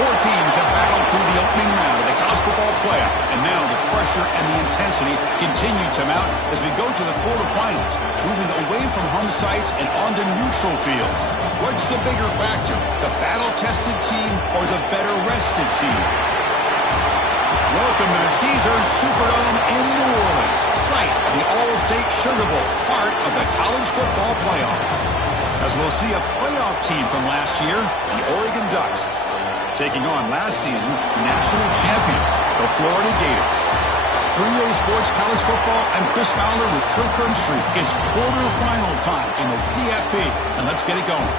Four teams have battled through the opening round of the college football playoff, and now the pressure and the intensity continue to mount as we go to the quarterfinals, moving away from home sites and onto neutral fields. What's the bigger factor, the battle-tested team or the better-rested team? Welcome to the Caesars Superdome in New Orleans, site of the All-State Sugar Bowl, part of the college football playoff. As we'll see a playoff team from last year, the Oregon Ducks, taking on last season's national champions, the Florida Gators. For EA Sports College Football, I'm Chris Fowler with Kirk Herbstreit. It's quarterfinal time in the CFP, and let's get it going.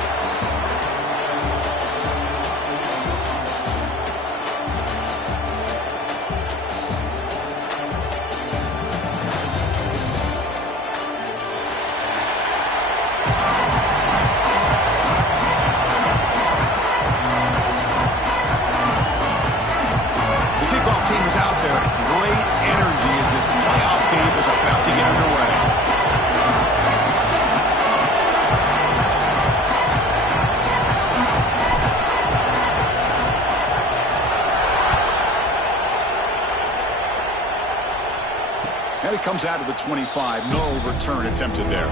And it comes out of the 25. No return attempted there.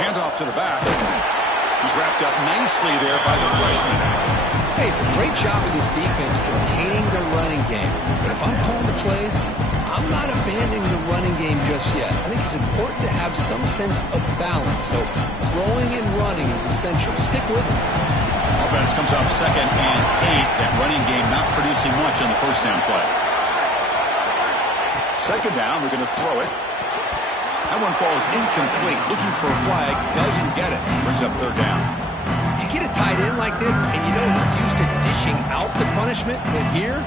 Handoff to the back. He's wrapped up nicely there by the freshman. Hey, it's a great job of this defense containing their running game. But if I'm calling the plays, I'm not abandoning the running game just yet. I think it's important to have some sense of balance. So throwing and running is essential. Stick with it. Offense comes up 2nd and 8. That running game not producing much on the first down play. 2nd down, we're going to throw it. That one falls incomplete. Looking for a flag, doesn't get it. Brings up 3rd down. You get a tight end like this, and you know he's used to dishing out the punishment, but here,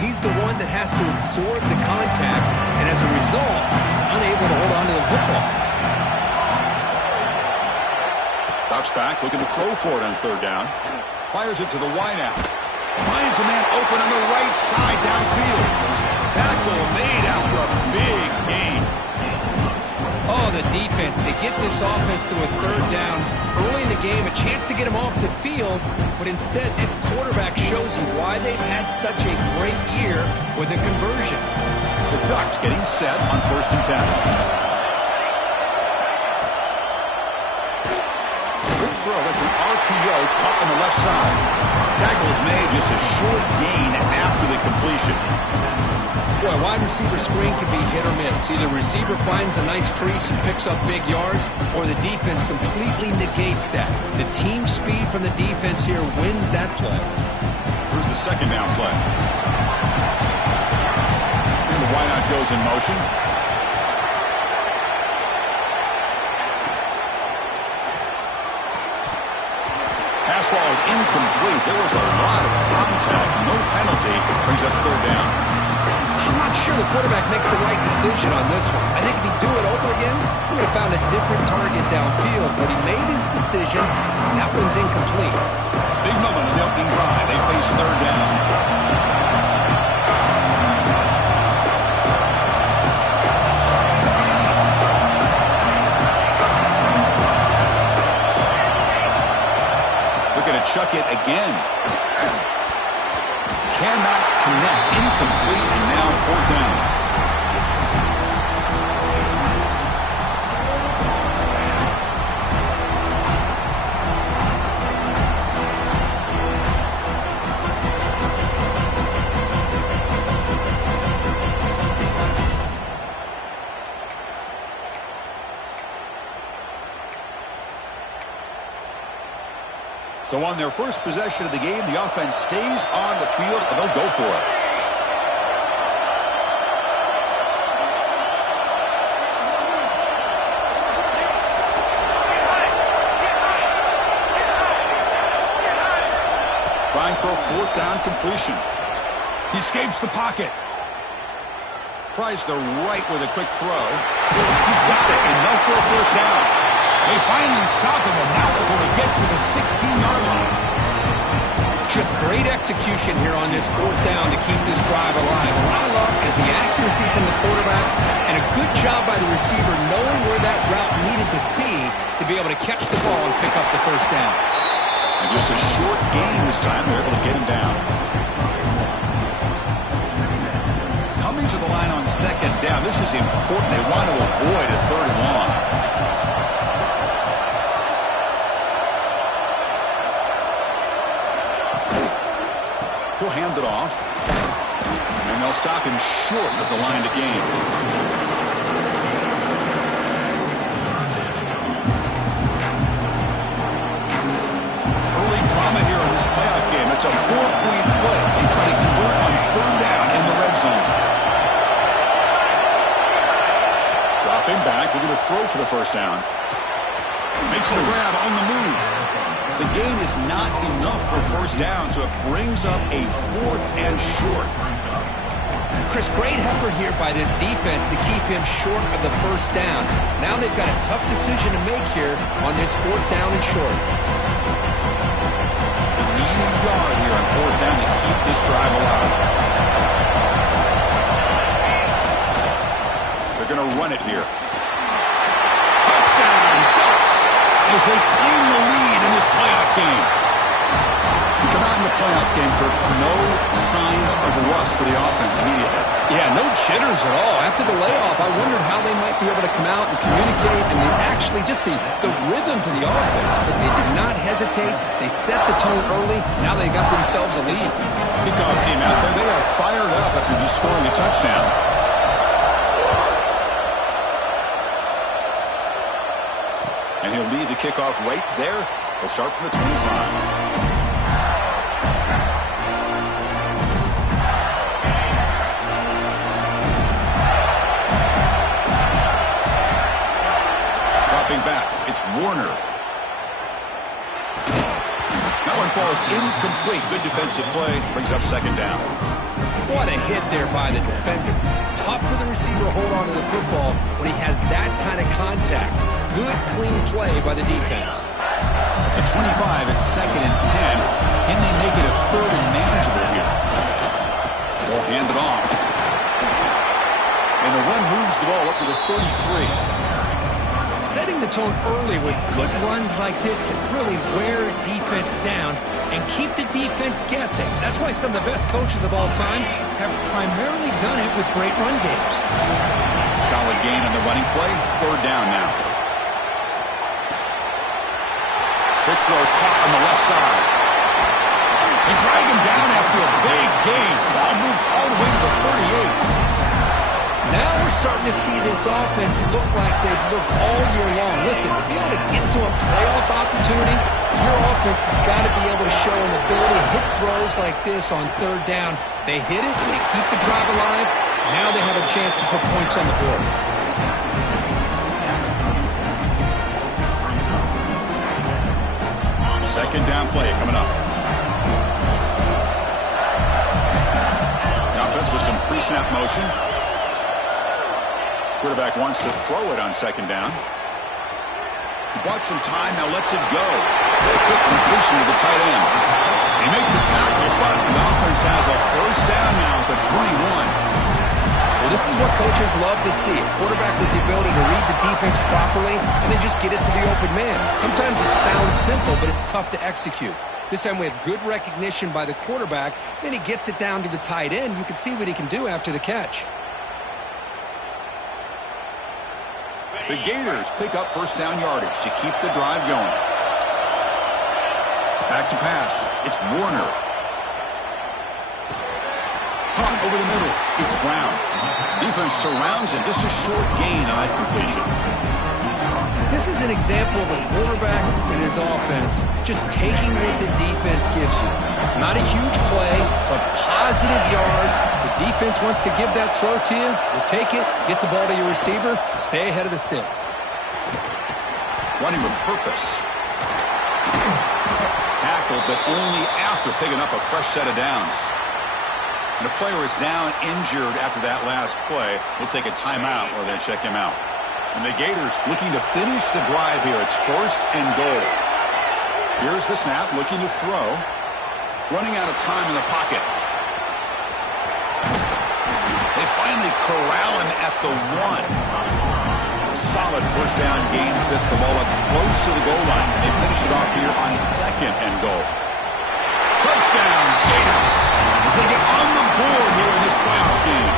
he's the one that has to absorb the contact, and as a result, he's unable to hold on to the football. Drops back, looking to throw for it on 3rd down. Fires it to the wideout. Finds a man open on the right side downfield. Tackle made after a big gain. Oh, the defense. They get this offense to a 3rd down early in the game, a chance to get him off the field, but instead this quarterback shows you why they've had such a great year with a conversion. The Ducks getting set on 1st and 10. Good throw. That's an RPO caught on the left side. Tackle is made, just a short gain after the completion. Boy, wide receiver screen can be hit or miss. Either receiver finds a nice crease and picks up big yards, or the defense completely negates that. The team speed from the defense here wins that play. Here's the 2nd down play. And the wideout goes in motion. Pass ball is incomplete. There was a lot of contact. No penalty. Brings up 3rd down. I'm not sure the quarterback makes the right decision on this one. I think if he'd do it over again, he would have found a different target downfield, but he made his decision, and that one's incomplete. Big moment in the opening drive. They face third down. Looking to chuck it again. Cannot connect. Incomplete, and now fourth down. So on their first possession of the game, the offense stays on the field, and they'll go for it. Trying for a fourth down completion. He escapes the pocket. Tries the right with a quick throw. He's got it, enough for a first down. They finally stop him, and now before he gets to the 16-yard line. Just great execution here on this fourth down to keep this drive alive. What I love is the accuracy from the quarterback and a good job by the receiver knowing where that route needed to be able to catch the ball and pick up the first down. And just a short gain this time. They're able to get him down. Coming to the line on second down. This is important. They want to avoid a third and long. He'll hand it off. And they'll stop him short of the line to gain. Early drama here in this playoff game. It's a 4-point play. They try to convert on third down in the red zone. Dropping back. They're going to throw for the first down. Makes the grab on the move. The gain is not enough for first down, so it brings up a fourth and short. Chris, great effort here by this defense to keep him short of the first down. Now they've got a tough decision to make here on this fourth down and short. They need a yard here on fourth down to keep this drive alive. They're going to run it here. Touchdown, Ducks, as they claim the lead in this playoff game. You come out in the playoff game, Kirk, no signs of rust for the offense immediately. Yeah, no jitters at all. After the layoff, I wondered how they might be able to come out and communicate and actually just the rhythm to the offense. But they did not hesitate. They set the tone early. Now they got themselves a lead. Kickoff team out there, they are fired up after just scoring a touchdown. And he'll lead the kickoff right there. They'll start from the 25. Dropping back, it's Warner. That one falls incomplete. Good defensive play. Brings up second down. What a hit there by the defender. Tough for the receiver to hold on to the football when he has that kind of contact. Good, clean play by the defense. The 25 at second and 10. Can they make it a third and manageable here? They'll hand it off. And the run moves the ball up to the 33. Setting the tone early with good runs like this can really wear a defense down and keep the defense guessing. That's why some of the best coaches of all time have primarily done it with great run games. Solid gain on the running play. Third down now. Quick throw caught on the left side. They drag him down after a big gain. Ball moved all the way to the 38. Now we're starting to see this offense look like they've looked all year long. Listen, to be able to get to a playoff opportunity, your offense has got to be able to show an ability to hit throws like this on third down. They hit it, they keep the drive alive. Now they have a chance to put points on the board. Second down play coming up. The offense with some pre-snap motion. Quarterback wants to throw it on second down. He bought some time, now lets it go. Quick completion to the tight end. They make the tackle, but the offense has a first down now at the 21. Well, this is what coaches love to see. A quarterback with the ability to read the defense properly and then just get it to the open man. Sometimes it sounds simple, but it's tough to execute. This time we have good recognition by the quarterback. Then he gets it down to the tight end. You can see what he can do after the catch. The Gators pick up first down yardage to keep the drive going. Back to pass. It's Warner. Pump over the middle. It's Brown. Defense surrounds him. Just a short gain on that completion. This is an example of a quarterback and his offense just taking what the defense gives you. Not a huge play, but positive yards. The defense wants to give that throw to you. You take it, get the ball to your receiver, stay ahead of the sticks. Running with purpose. Tackle, but only after picking up a fresh set of downs. And the player is down injured after that last play. We'll take a timeout or then check him out. And the Gators looking to finish the drive here. It's first and goal. Here's the snap, looking to throw. Running out of time in the pocket. They finally corral him at the 1. Solid first down gain sets the ball up close to the goal line. And they finish it off here on second and goal. Touchdown, Gators, as they get on the board here in this playoff game.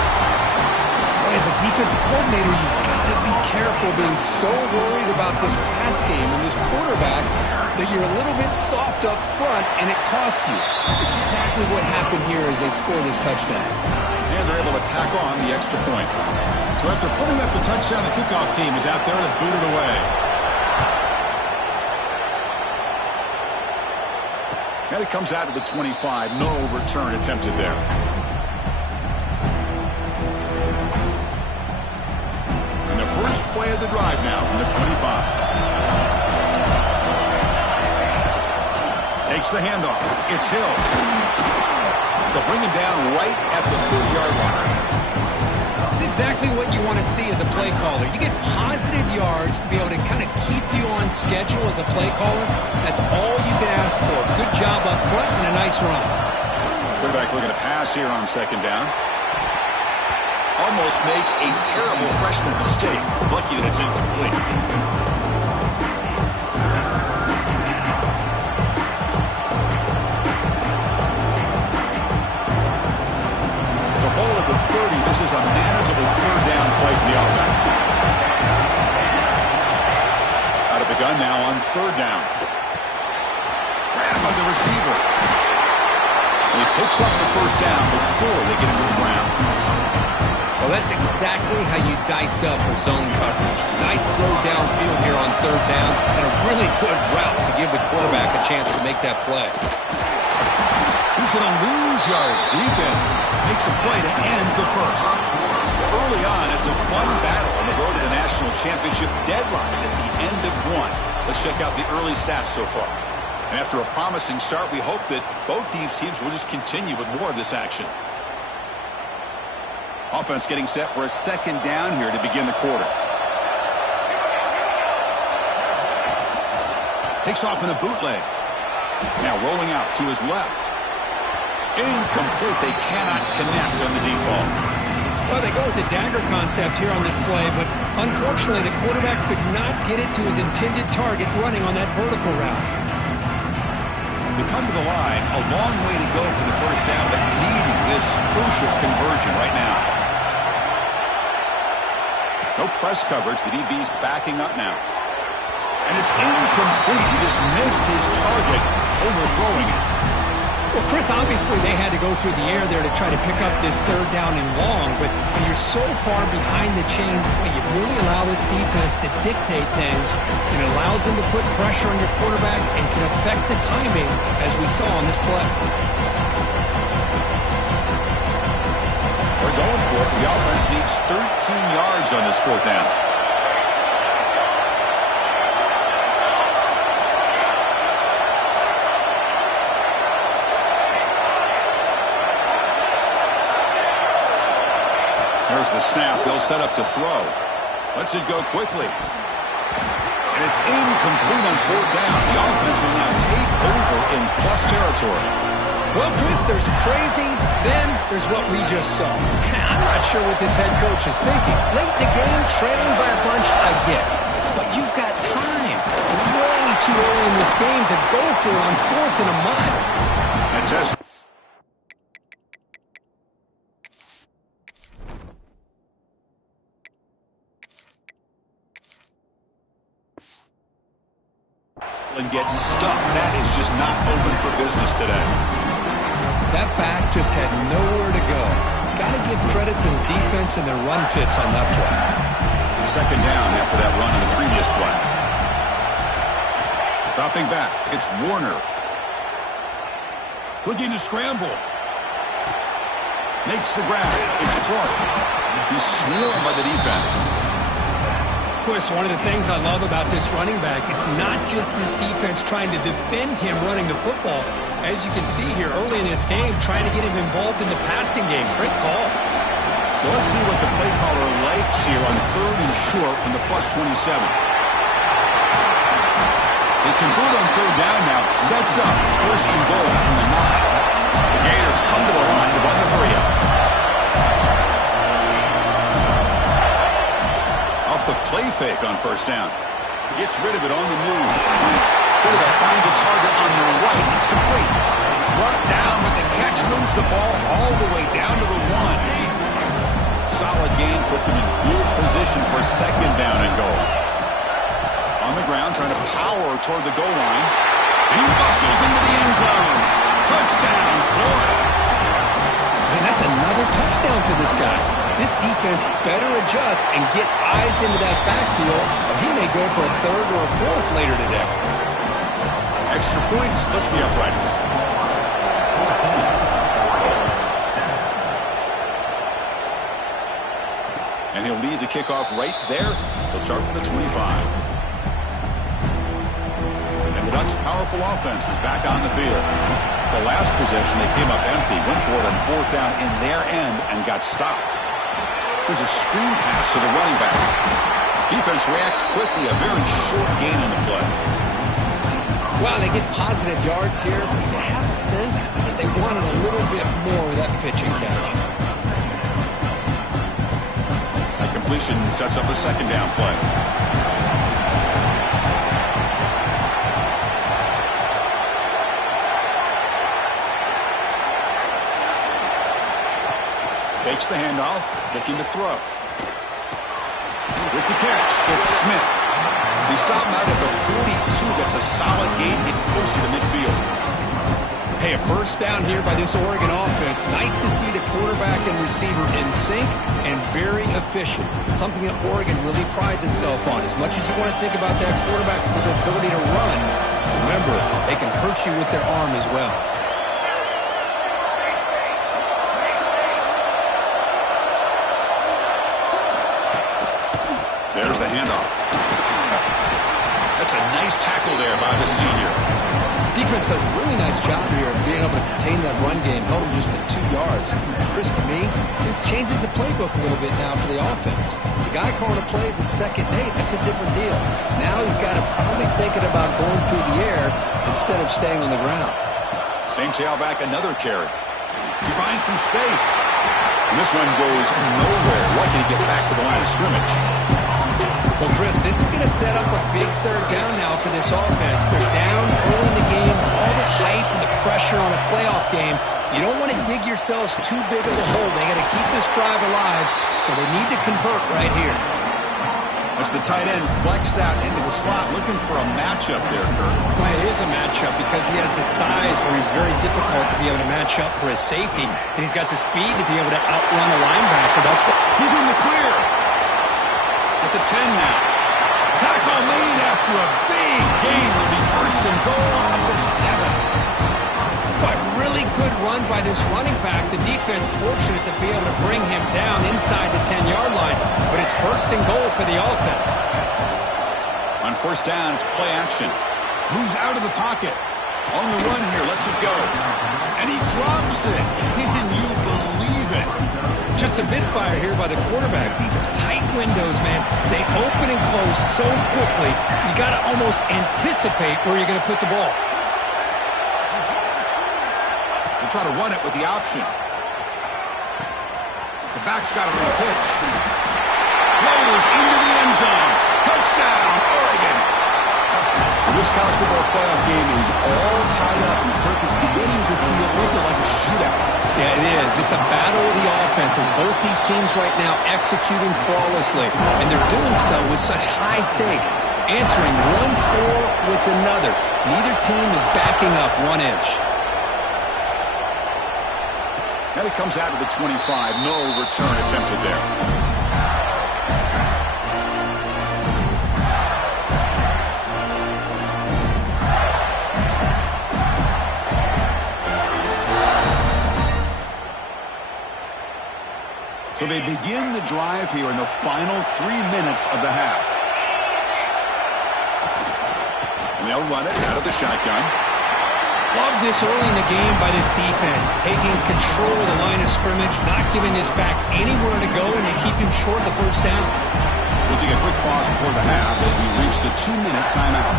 As a defensive coordinator, you've got to be careful being so worried about this pass game and this quarterback that you're a little bit soft up front and it costs you. That's exactly what happened here as they score this touchdown. And they're able to tack on the extra point. So after putting up the touchdown, the kickoff team is out there to boot it away. And it comes out to the 25. No return attempted there. And the first play of the drive now from the 25. Takes the handoff. It's Hill. They'll bring him down right at the 30-yard line. It's exactly what you want to see as a play caller. You get positive yards to be able to kind of keep you on schedule as a play caller. That's all you can ask for. Good job up front and a nice run. Quarterback looking to pass here on second down. Almost makes a terrible freshman mistake. Lucky that it's incomplete. It's a ball of the 30. This is a manageable third down play for the offense. Out of the gun now on third down. Grabbed by the receiver. And he picks up the first down before they get into the ground. Well, that's exactly how you dice up a zone coverage. Nice throw downfield here on third down and a really good route to give the quarterback a chance to make that play. Who's going to lose yards? The defense makes a play to end the first. Early on, it's a fun battle on the road to the national championship, deadlocked at the end of one. Let's check out the early stats so far. And after a promising start, we hope that both these teams will just continue with more of this action. Offense getting set for a second down here to begin the quarter. Takes off in a bootleg. Now rolling out to his left. Incomplete. They cannot connect on the deep ball. Well, they go with a dagger concept here on this play, but unfortunately the quarterback could not get it to his intended target running on that vertical route. They come to the line, a long way to go for the first down, but needing this crucial conversion right now. No press coverage. The DB's backing up now. And it's incomplete. He just missed his target, overthrowing it. Well, Chris, obviously they had to go through the air there to try to pick up this third down and long, but when you're so far behind the chains, well, you really allow this defense to dictate things, and it allows them to put pressure on your quarterback and can affect the timing, as we saw on this play. They're going for it. The offense needs 13 yards on this fourth down. There's the snap. They'll set up to throw. Lets it go quickly. And And it's incomplete on fourth down. The offense will now take over in plus territory. Well, Chris, there's crazy, then there's what we just saw. I'm not sure what this head coach is thinking. Late in the game, trailing by a bunch, I get it. But you've got time. Way too early in this game to go for it on 4th and a mile. And test. And gets stuck. That is just not open for business today. That back just had nowhere to go. Got to give credit to the defense and their run fits on that play. Second down after that run on the previous play. Dropping back, it's Warner. Looking to scramble. Makes the grab. It's Clark. He's swarmed by the defense. Chris, one of the things I love about this running back, it's not just this defense trying to defend him running the football. As you can see here early in this game, trying to get him involved in the passing game. Great call. So let's see what the play caller likes here on 3rd and short from the plus 27. They convert on 3rd down now. Sets up 1st and goal from the 9. The Gators come to the line to run the hurry up. Off the play fake on 1st down. Gets rid of it on the move. Quarterback finds a target on the right. It's complete. Brought down, but the catch moves the ball all the way down to the 1. Solid gain puts him in good position for 2nd down and goal. On the ground, trying to power toward the goal line. He muscles into the end zone. Touchdown, Florida. Man, that's another touchdown for this guy. This defense better adjust and get eyes into that backfield, or he may go for a 3rd or a 4th later today. Extra point splits the uprights. And he'll lead the kickoff right there. He'll start from the 25. And the Ducks' powerful offense is back on the field. The last possession, they came up empty, went for it on 4th down in their end and got stopped. There's a screen pass to the running back. Defense reacts quickly, a very short gain in the play. Well, they get positive yards here, but you have a sense that they wanted a little bit more of that pitch and catch. That completion sets up a 2nd down play. Takes the handoff, looking to throw. With the catch, it's Smith. He stopped him out at the 42. That's a solid gain, getting closer to midfield. Hey, a 1st down here by this Oregon offense. Nice to see the quarterback and receiver in sync and very efficient. Something that Oregon really prides itself on. As much as you want to think about that quarterback with the ability to run, remember, they can hurt you with their arm as well. There's the handoff. That's a nice tackle there by the senior. Defense does a really nice job here of being able to contain that run game, held him just at 2 yards. Chris, to me, this changes the playbook a little bit now for the offense. The guy calling the plays at 2nd and 8, that's a different deal. Now he's got to probably thinking about going through the air instead of staying on the ground. Same tailback, another carry. He finds some space. And this one goes nowhere. Lucky to get back to the line of scrimmage. Well, Chris, this is going to set up a big 3rd down now for this offense. They're down early in the game, all the hype and the pressure on a playoff game. You don't want to dig yourselves too big of a hole. They got to keep this drive alive, so they need to convert right here. As the tight end flexed out into the slot, looking for a matchup there, Kurt. Well, it is a matchup because he has the size where he's very difficult to be able to match up for his safety, and he's got the speed to be able to outrun a linebacker. That's what he's in the clear. At the 10 now. Tackle made after a big gain. Will be 1st and goal at the 7. But really good run by this running back. The defense fortunate to be able to bring him down inside the 10-yard line. But it's 1st and goal for the offense. On 1st down, it's play action. Moves out of the pocket. On the run here, lets it go. And he drops it. Can you believe it? Just a misfire here by the quarterback. These are tight windows, man. They open and close so quickly, you got to almost anticipate where you're going to put the ball. We'll try to run it with the option. The back's got him in the pitch. Loaders into the end zone. Touchdown, Oregon. This college football playoff game is all tied up, and Kirk, it's beginning to feel a little bit like a shootout. Yeah, it is. It's a battle of the offenses. Both these teams right now executing flawlessly, and they're doing so with such high stakes, answering one score with another. Neither team is backing up 1 inch. Now he comes out to the 25. No return attempted there. So they begin the drive here in the final 3 minutes of the half. And they'll run it out of the shotgun. Love this early in the game by this defense, taking control of the line of scrimmage, not giving this back anywhere to go, and they keep him short the first down. We'll take a quick pause before the half as we reach the 2-minute timeout.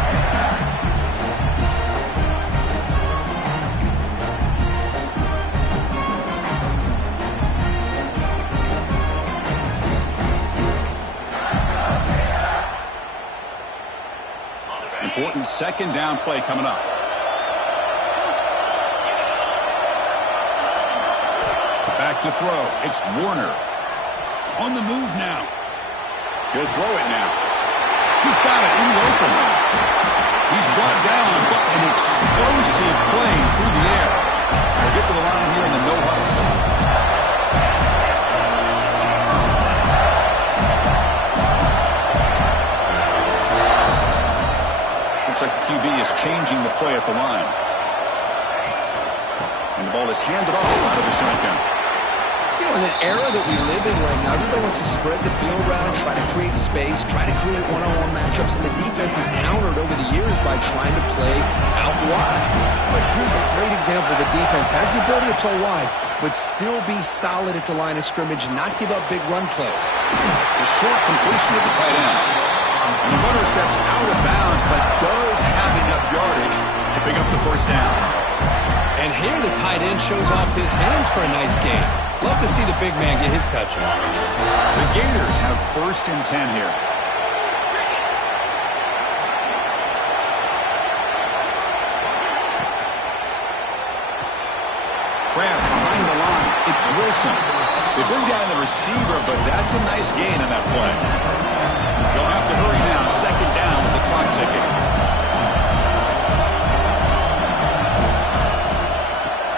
Important second down play coming up. Back to throw. It's Warner. On the move now. He'll throw it now. He's got it in the open. He's brought down, but an explosive play through the air. We'll get to the line here in the no huddle. Looks like the QB is changing the play at the line. And the ball is handed off out of the shotgun. You know, in the era that we live in right now, everybody wants to spread the field around, try to create space, try to create one-on-one matchups, and the defense has countered over the years by trying to play out wide. But here's a great example. The defense has the ability to play wide, but still be solid at the line of scrimmage, not give up big run plays. The short completion of the tight end. And the runner steps out of bounds, but does have enough yardage to pick up the first down. And here the tight end shows off his hands for a nice gain. Love to see the big man get his touches. The Gators have 1st and 10 here. Grab behind the line. It's Wilson. They bring down the receiver, but that's a nice gain in that play. They'll have to hurry now. Second down with the clock ticking.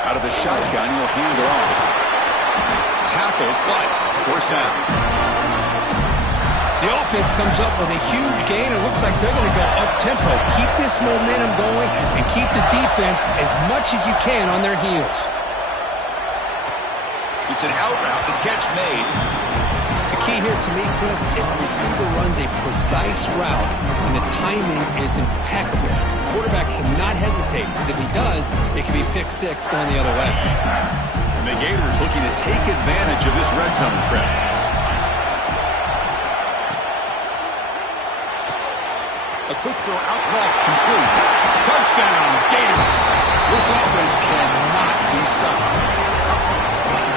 Out of the shotgun, he'll hand it off. Tackled, but first down. The offense comes up with a huge gain. It looks like they're going to go up-tempo. Keep this momentum going and keep the defense as much as you can on their heels. It's an out route. The catch made. The key here to me, Chris, is the receiver runs a precise route, and the timing is impeccable. The quarterback cannot hesitate, because if he does, it can be pick six going the other way. And the Gators looking to take advantage of this red zone trip. A quick throw out left, complete. Touchdown, Gators. This offense cannot be stopped.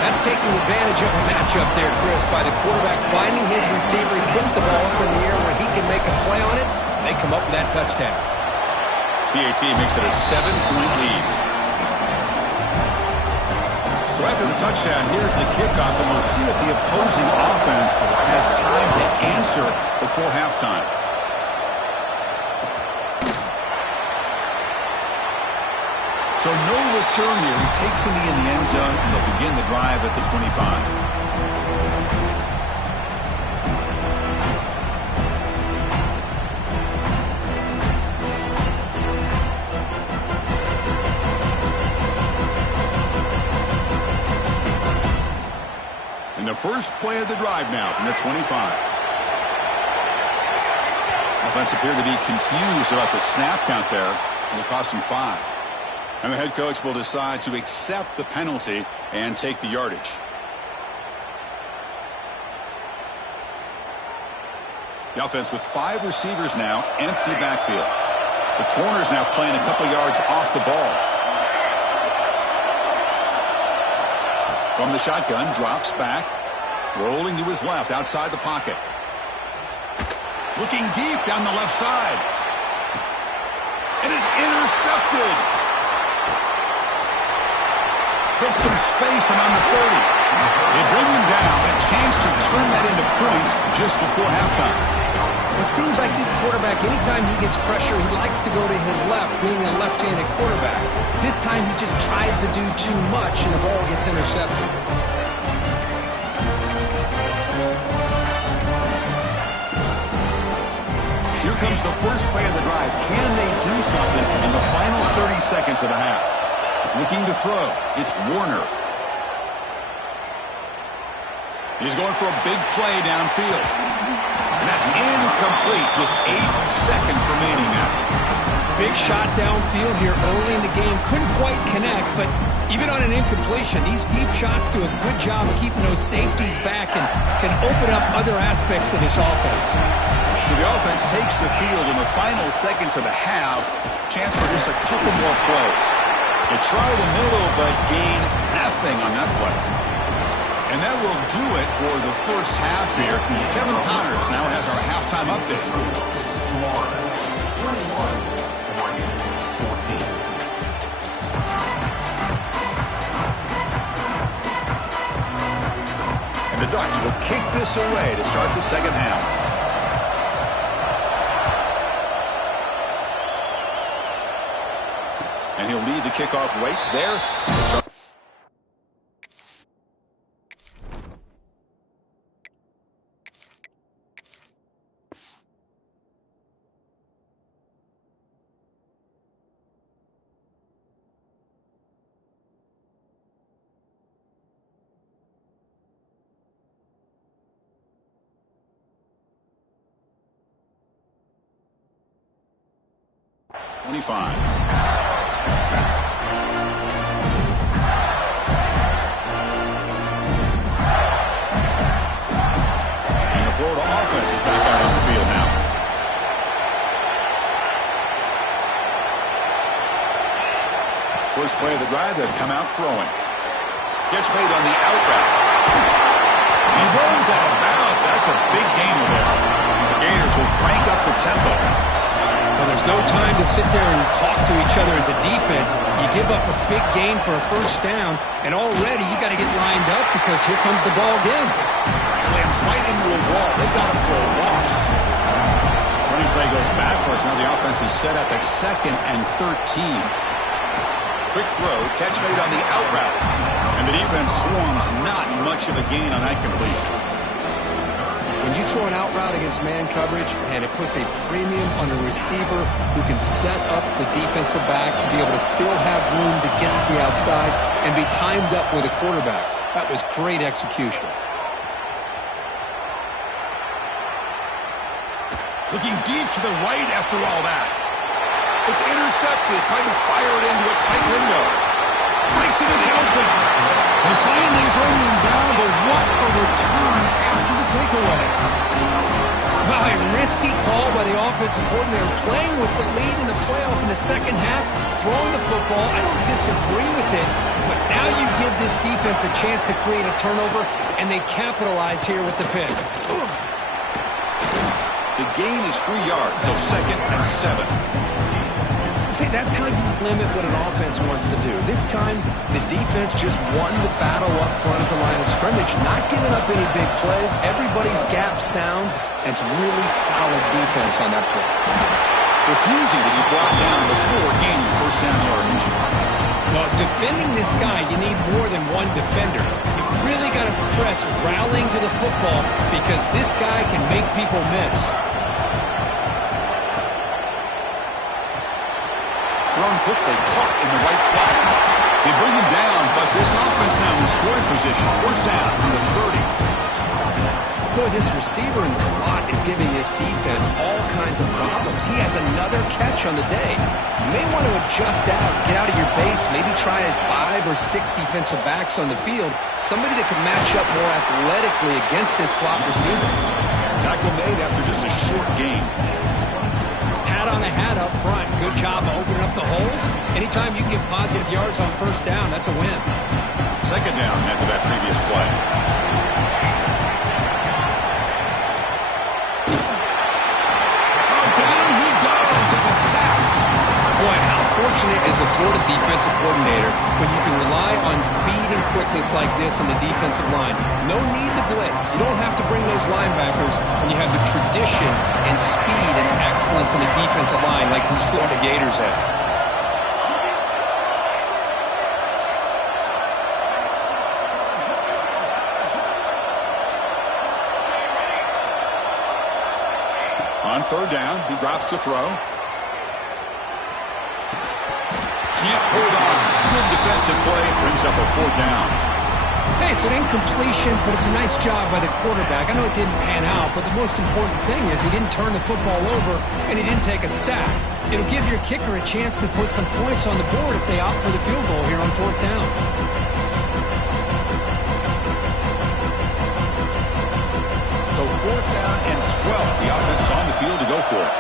That's taking advantage of a matchup there, Chris, by the quarterback finding his receiver. He puts the ball up in the air where he can make a play on it, and they come up with that touchdown. PAT makes it a 7-point lead. So after the touchdown, here's the kickoff, and we'll see if the opposing offense has time to answer before halftime. So no return here. He takes it in the end zone, and they'll begin the drive at the 25. And the first play of the drive now from the 25. Offense appeared to be confused about the snap count there. It'll cost him 5. And the head coach will decide to accept the penalty and take the yardage. The offense with 5 receivers now, empty backfield. The corner's now playing a couple yards off the ball. From the shotgun, drops back. Rolling to his left, outside the pocket. Looking deep down the left side. It is intercepted. Gets some space around the 30. They bring him down. A chance to turn that into points just before halftime. It seems like this quarterback, anytime he gets pressure, he likes to go to his left, being a left-handed quarterback. This time he just tries to do too much, and the ball gets intercepted. Here comes the first play of the drive. Can they do something in the final 30 seconds of the half? Looking to throw. It's Warner. He's going for a big play downfield. And that's incomplete. Just 8 seconds remaining now. Big shot downfield here early in the game. Couldn't quite connect, but even on an incompletion, these deep shots do a good job of keeping those safeties back and can open up other aspects of this offense. So the offense takes the field in the final seconds of the half. Chance for just a couple more plays. They try the middle, but gain nothing on that play. And that will do it for the first half here. Kevin Connors now has our halftime update. And the Ducks will kick this away to start the second half. And he'll lead the kickoff right there to start. First play of the drive, they've come out throwing. Catch made on the out route. He runs out of bounds. That's a big gainer there. The Gators will crank up the tempo. Well, there's no time to sit there and talk to each other as a defense. You give up a big gain for a first down, and already you got to get lined up because here comes the ball again. Slams right into a wall. They've got him for a loss. Running play goes backwards. Now the offense is set up at 2nd and 13. Quick throw, catch made on the out route. And the defense swarms, not much of a gain on that completion. When you throw an out route against man coverage, and it puts a premium on a receiver who can set up the defensive back to be able to still have room to get to the outside and be timed up with a quarterback. That was great execution. Looking deep to the right after all that. It's intercepted, trying to fire it into a tight window. Breaks into the open. They finally bring him down, but what a return after the takeaway. Well, a risky call by the offensive coordinator, playing with the lead in the playoff in the second half, throwing the football. I don't disagree with it, but now you give this defense a chance to create a turnover, and they capitalize here with the pick. The gain is 3 yards, so 2nd and 7. See, that's how you limit what an offense wants to do. This time, the defense just won the battle up front at the line of scrimmage, not giving up any big plays. Everybody's gap sound, and it's really solid defense on that play. Refusing to be brought down before gaining first down yardage. Well, defending this guy, you need more than one defender. You really got to stress rallying to the football because this guy can make people miss. Thrown quickly, caught in the right flat. They bring him down, but this offense now in scoring position. First down from the 30. Boy, this receiver in the slot is giving this defense all kinds of problems. He has another catch on the day. You may want to adjust out, get out of your base, maybe try 5 or 6 defensive backs on the field, somebody that can match up more athletically against this slot receiver. Tackle made after just a short gain. Hat on a hat up front. Good job opening up the holes. Anytime you can get positive yards on first down, that's a win. Second down after that previous play. Oh, down he goes. It's a sack. Boy, how fortunate is the Florida defensive coordinator when you can rely on speed and quickness like this on the defensive line. No need to blitz. You don't have to bring those linebackers when you have the tradition and speed and excellence in the defensive line like these Florida Gators have. On third down, he drops to throw. Can't hold on. Good defensive play. Brings up a fourth down. Hey, it's an incompletion, but it's a nice job by the quarterback. I know it didn't pan out, but the most important thing is he didn't turn the football over and he didn't take a sack. It'll give your kicker a chance to put some points on the board if they opt for the field goal here on fourth down. So fourth down and 12. The offense is on the field to go for it.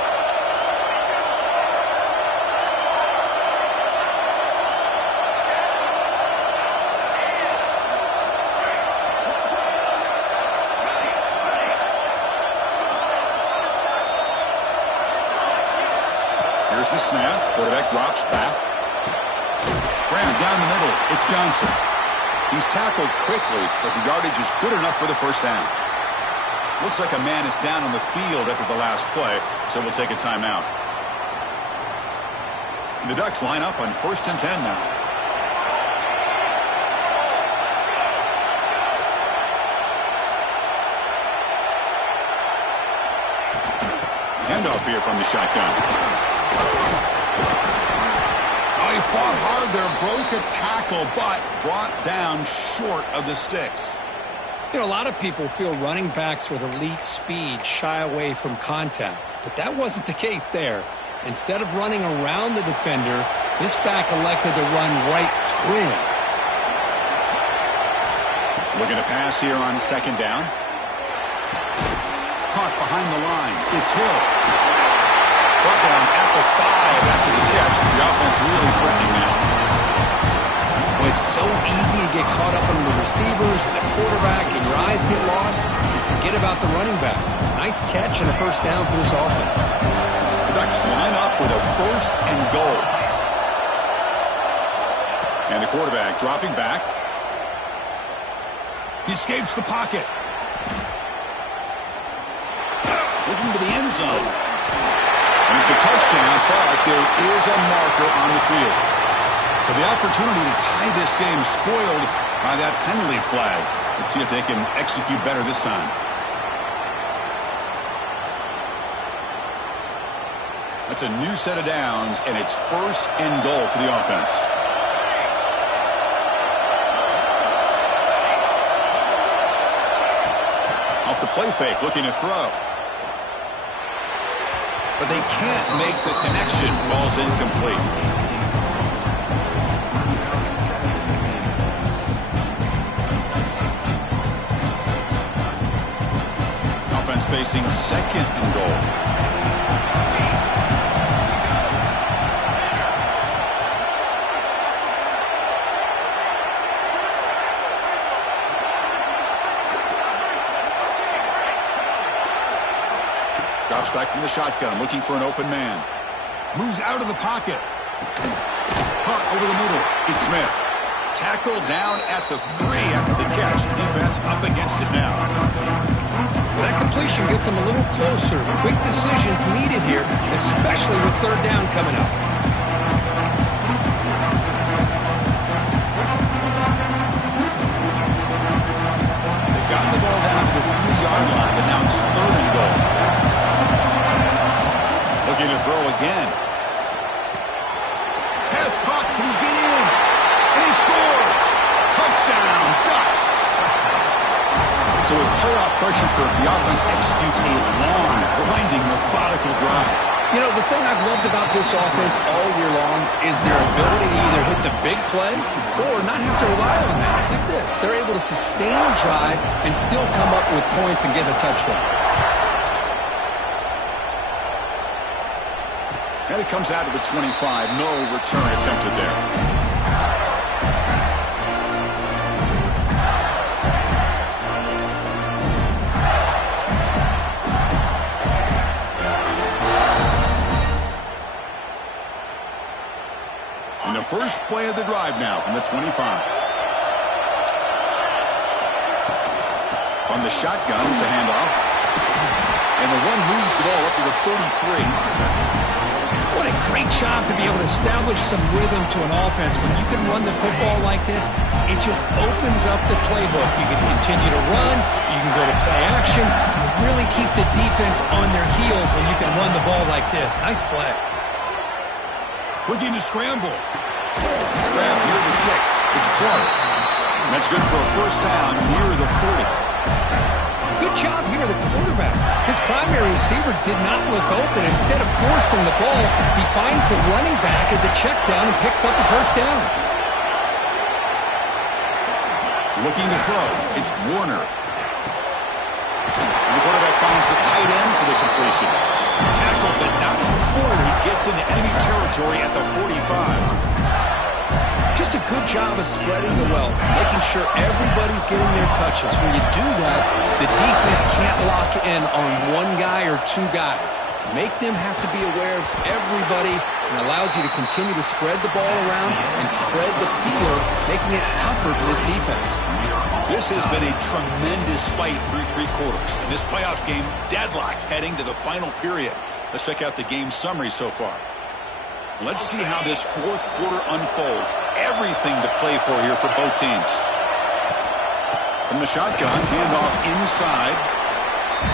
Here's the snap. Quarterback drops back. Brown down the middle. It's Johnson. He's tackled quickly, but the yardage is good enough for the first down. Looks like a man is down on the field after the last play, so we'll take a timeout. And the Ducks line up on 1st and 10 now. Handoff here from the shotgun. Oh, he fought hard there, broke a tackle, but brought down short of the sticks. You know, a lot of people feel running backs with elite speed shy away from contact, but that wasn't the case there. Instead of running around the defender, this back elected to run right through him. Looking to pass here on second down. Caught behind the line. It's Hill. Brought down at the 5 after the catch. The offense really threatening now. Well, it's so easy to get caught up on the receivers and the quarterback, and your eyes get lost. You forget about the running back. Nice catch and a first down for this offense. The Ducks line up with a 1st and goal. And the quarterback dropping back. He escapes the pocket. Looking to the end zone. And it's a touchdown, but there is a marker on the field. So the opportunity to tie this game spoiled by that penalty flag. Let's see if they can execute better this time. That's a new set of downs, and it's 1st and goal for the offense. Off the play fake, looking to throw. But they can't make the connection. Ball's incomplete. Offense facing 2nd and goal. Drops back from the shotgun, looking for an open man. Moves out of the pocket. Caught over the middle. It's Smith. Tackled down at the 3 after the catch. Defense up against it now. That completion gets them a little closer. Quick decisions needed here, especially with third down coming up. They've gotten the ball down to the 3-yard line, but now it's 3rd and goal. Looking to throw again. Pass caught. Can he get in? And he scores. Touchdown, Ducks. So with playoff pressure curve, the offense executes a long, grinding, methodical drive. You know, the thing I've loved about this offense all year long is their ability to either hit the big play or not have to rely on that. Like this. They're able to sustain a drive and still come up with points and get a touchdown. And it comes out of the 25. No return attempted there. The first play of the drive now from the 25. On the shotgun, it's a handoff. And the one moves the ball up to the 33. What a great job to be able to establish some rhythm to an offense. When you can run the football like this, it just opens up the playbook. You can continue to run. You can go to play action. You really keep the defense on their heels when you can run the ball like this. Nice play. Looking to scramble. Grab near the sticks. It's Clark. And that's good for a first down near the 40. Good job here, the quarterback. His primary receiver did not look open. Instead of forcing the ball, he finds the running back as a check down and picks up the first down. Looking to throw. It's Warner. And the quarterback finds the tight end for the completion. Tackled, but not before he gets into enemy territory at the 45. Just a good job of spreading the wealth, making sure everybody's getting their touches. When you do that, the defense can't lock in on one guy or two guys. Make them have to be aware of everybody, and allows you to continue to spread the ball around and spread the field, making it tougher for this defense. This has been a tremendous fight through three quarters. In this playoff game, deadlocked heading to the final period. Let's check out the game summary so far. Let's see how this fourth quarter unfolds. Everything to play for here for both teams. From the shotgun, handoff inside.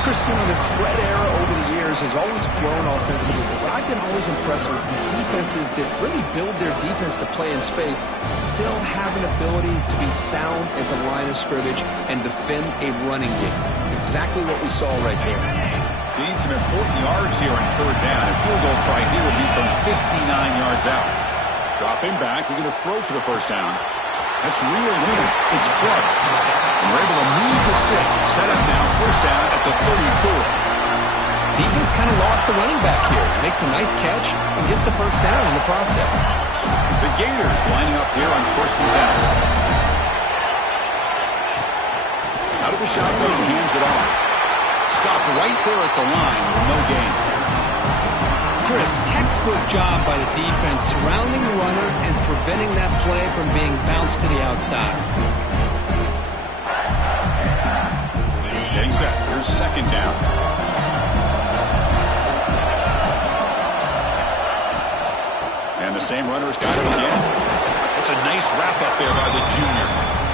Christina, the spread era over the years has always grown offensively, but I've been always impressed with defenses that really build their defense to play in space, still have an ability to be sound at the line of scrimmage and defend a running game. It's exactly what we saw right there. Need some important yards here on third down. A field goal try here would be from 59 yards out. Dropping back, looking to throw for the first down. That's real in. It's Clark. And we're able to move the sticks. Set up now, first down at the 34. Defense kind of lost the running back here. Makes a nice catch and gets the first down in the process. The Gators lining up here on first and 10. Out of the shotgun, he hands it off. Stopped right there at the line with no gain. Chris, textbook job by the defense surrounding the runner and preventing that play from being bounced to the outside. Getting set. Here's second down. And the same runner's got it again. It's a nice wrap up there by the junior.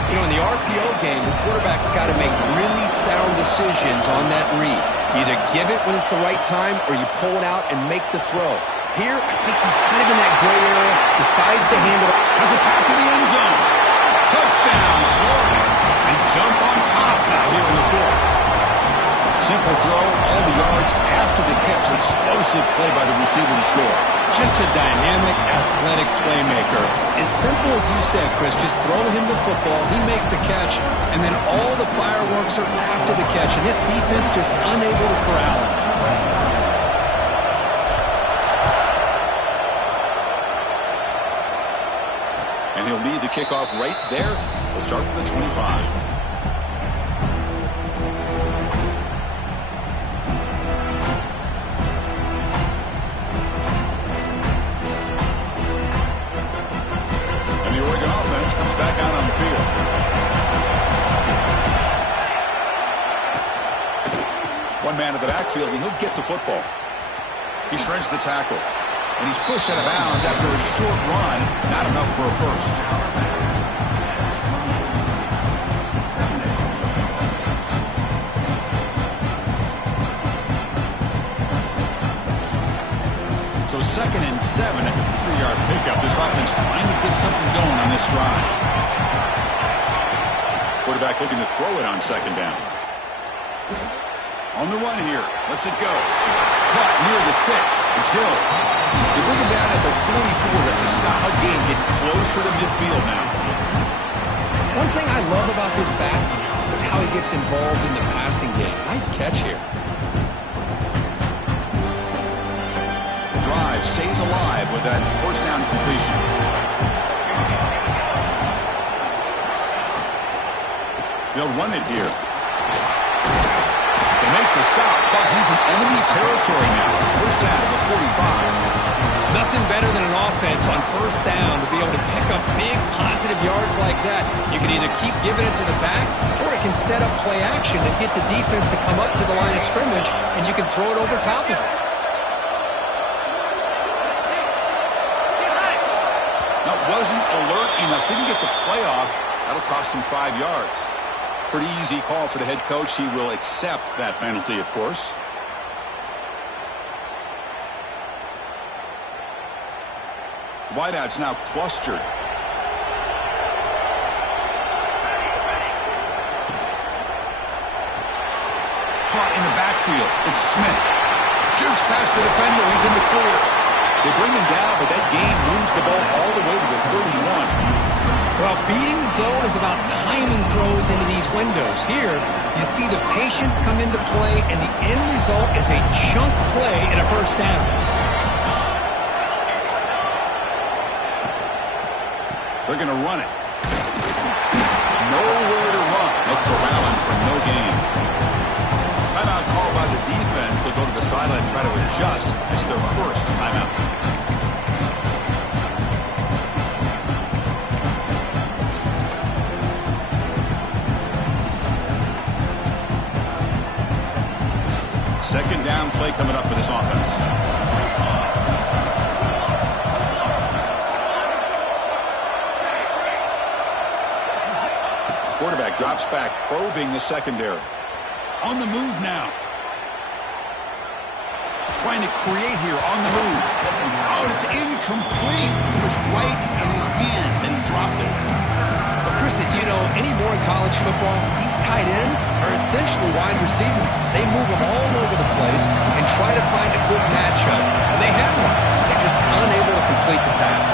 You know, in the RPO game, the quarterback's got to make really sound decisions on that read. You either give it when it's the right time or you pull it out and make the throw. Here, I think he's kind of in that gray area, decides to hand it off. Has it back to the end zone. Touchdown, Florida. They jump on top now here in the fourth. Simple throw, all the yards after the catch. Explosive play by the receiver to score. Just a dynamic, athletic playmaker. As simple as you said, Chris, just throw him the football, he makes the catch, and then all the fireworks are after the catch, and this defense just unable to corral him. And he'll lead the kickoff right there. We'll start from the 25. One man in the backfield, and he'll get the football. He shreds the tackle, and he's pushed out of bounds after a short run. Not enough for a first. So 2nd and 7 at the 3-yard pickup. This offense trying to get something going on this drive. Quarterback looking to throw it on second down. On the run here. Lets it go. Caught near the sticks. It's Hill. They bring him down at the 44. That's a solid gain. Getting closer to midfield now. One thing I love about this back is how he gets involved in the passing game. Nice catch here. The drive drive stays alive with that first down completion. They'll run it here. They make the stop, but he's in enemy territory now. First down at the 45. Nothing better than an offense on first down to be able to pick up big positive yards like that. You can either keep giving it to the back, or it can set up play action and get the defense to come up to the line of scrimmage, and you can throw it over top of it. That wasn't alert enough. Didn't get the play off. That'll cost him 5 yards. Pretty easy call for the head coach. He will accept that penalty, of course. Wideouts now clustered. Caught in the backfield. It's Smith. Jukes past the defender. He's in the clear. They bring him down, but that gain moves the ball all the way to the 31. Well, beating the zone is about timing throws into these windows. Here, you see the patience come into play, and the end result is a chunk play and a first down. They're going to run it. Nowhere to run. They'll corral him for no gain. Timeout called by the defense. They'll go to the sideline and try to adjust. It's their first timeout. Second down play coming up for this offense. Quarterback drops back, probing the secondary. On the move now. Trying to create here on the move. Oh, it's incomplete. It was right in his hands, and he dropped it. Well, Chris, as you know, anymore in college football, these tight ends are essentially wide receivers. They move them all over the place and try to find a good matchup. And they had one. They're just unable to complete the pass.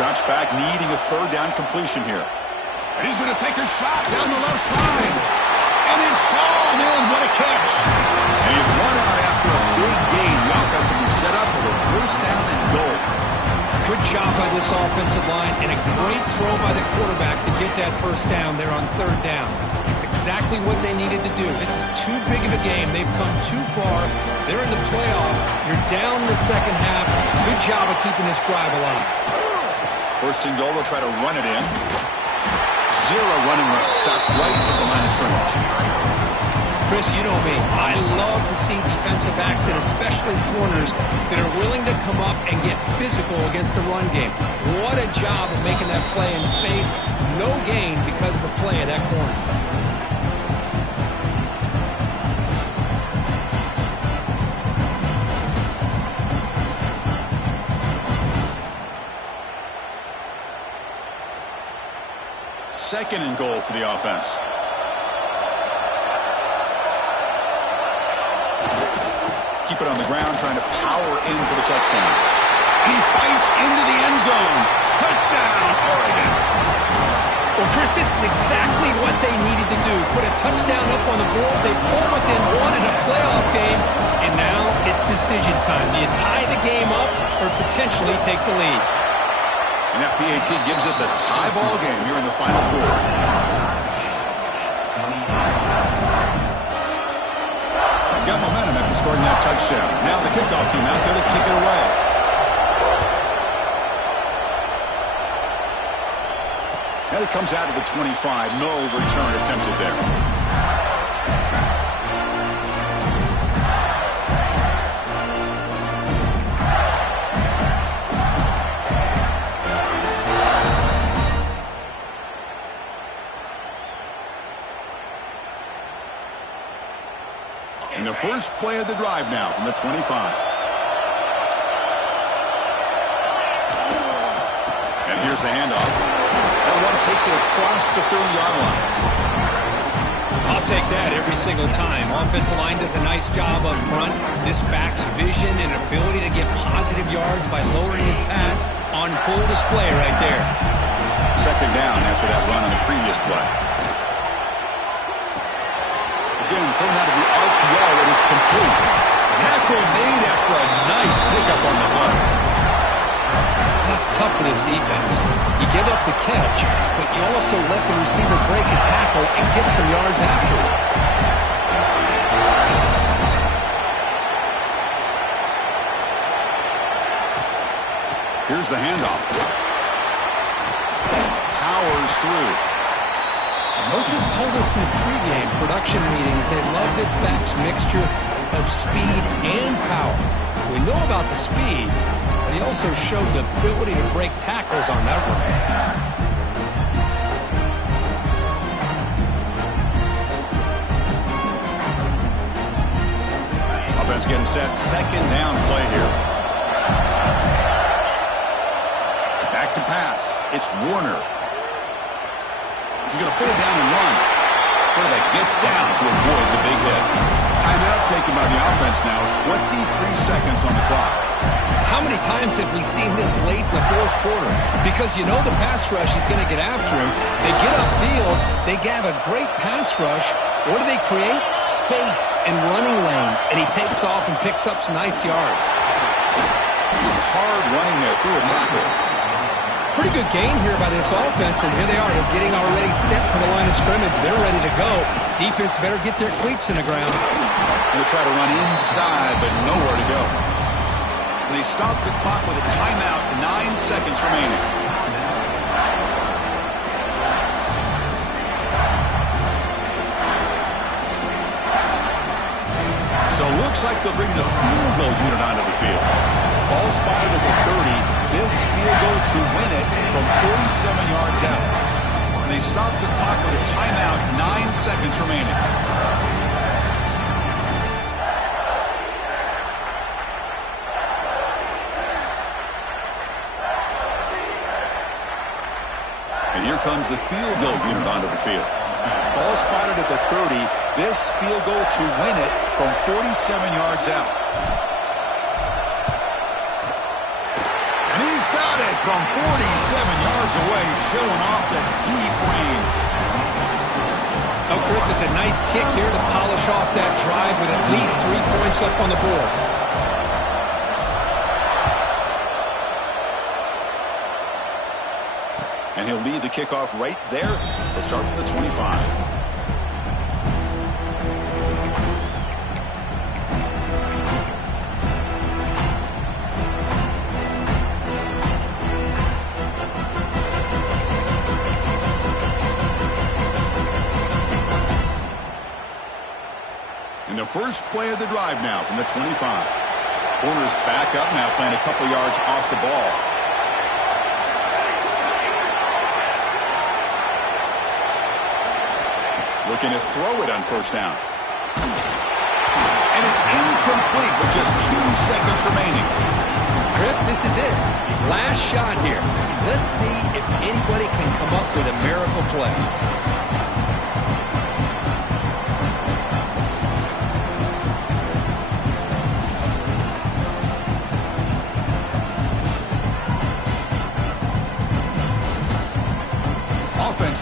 Drops back, needing a third down completion here. And he's going to take a shot down the left side. And it's hauled in. What a catch. And he's run out after a big gain. The offense will be set up with a first down and goal. Good job by this offensive line and a great throw by the quarterback to get that first down there on third down. It's exactly what they needed to do. This is too big of a game. They've come too far. They're in the playoff. You're down in the second half. Good job of keeping this drive alive. First and goal, they'll try to run it in. Zero running room. Stop right at the line of scrimmage. Chris, you know me. I love to see defensive backs, and especially corners, that are willing to come up and get physical against the run game. What a job of making that play in space. No gain because of the play of that corner. Second and goal for the offense. Keep it on the ground, trying to power in for the touchdown. And he fights into the end zone. Touchdown, Oregon. Well, Chris, this is exactly what they needed to do. Put a touchdown up on the board. They pull within one in a playoff game, and now it's decision time. Do you tie the game up or potentially take the lead? And that PAT gives us a tie ball game here in the final quarter. Got momentum after scoring that touchdown. Now the kickoff team out there to kick it away. And it comes out of the 25. No return attempted there. And the first play of the drive now from the 25. And here's the handoff. That one takes it across the 30-yard line. I'll take that every single time. Offensive line does a nice job up front. This back's vision and ability to get positive yards by lowering his pads on full display right there. Second down after that run on the previous That's tough for this defense. You give up the catch, but you also let the receiver break a tackle and get some yards afterward. Here's the handoff. Powers through. Coaches told us in the pregame production meetings they love this back's mixture of speed and power. We know about the speed, but he also showed the ability to break tackles on that run. Offense getting set. Second down play here. Back to pass. It's Warner. He's going to put it down and run. Quarterback gets down to avoid the big hit. Timeout taken by the offense now. 23 seconds on the clock. How many times have we seen this late in the fourth quarter? Because you know the pass rush is going to get after him. They get upfield. They have a great pass rush. What do they create? Space and running lanes. And he takes off and picks up some nice yards. Some hard running there through a tackle. Pretty good game here by this offense, and here they are. They're getting already set to the line of scrimmage. They're ready to go. Defense better get their cleats in the ground. They'll try to run inside, but nowhere to go. And they stop the clock with a timeout, 9 seconds remaining. So it looks like they'll bring the field goal unit onto the field. Ball spotted at the 30. This field goal to win it from 47 yards out. And they stop the clock with a timeout, 9 seconds remaining. And here comes the field goal unit onto the field. Ball spotted at the 30. This field goal to win it from 47 yards out. From 47 yards away, showing off the deep range. Oh, Chris, it's a nice kick here to polish off that drive with at least 3 points up on the board. And he'll lead the kickoff right there. They'll start from the 25. And the first play of the drive now from the 25. Corner's back up now, playing a couple yards off the ball. Looking to throw it on first down. And it's incomplete with just 2 seconds remaining. Chris, this is it. Last shot here. Let's see if anybody can come up with a miracle play.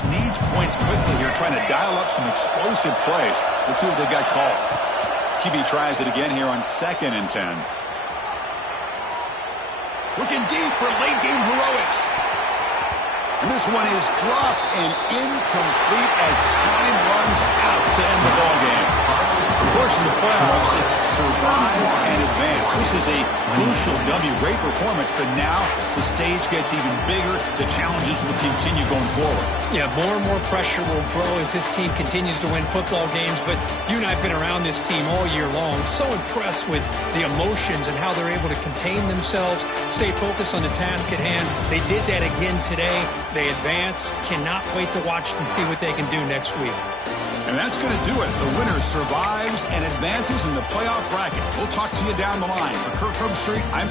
Needs points quickly here, trying to dial up some explosive plays. Let's see what they've got called. QB tries it again here on 2nd and 10. Looking deep for late game heroics. And this one is dropped and incomplete as time runs out to end the ball game. Of course, in the playoffs, it's survive and advance. This is a crucial W. Great performance, but now the stage gets even bigger. The challenges will continue going forward. Yeah, more and more pressure will grow as this team continues to win football games, but you and I have been around this team all year long. So impressed with the emotions and how they're able to contain themselves, stay focused on the task at hand. They did that again today. They advance. Cannot wait to watch and see what they can do next week. And that's going to do it. The winner survives and advances in the playoff bracket. We'll talk to you down the line. For Kirk Herbstreit, I'm...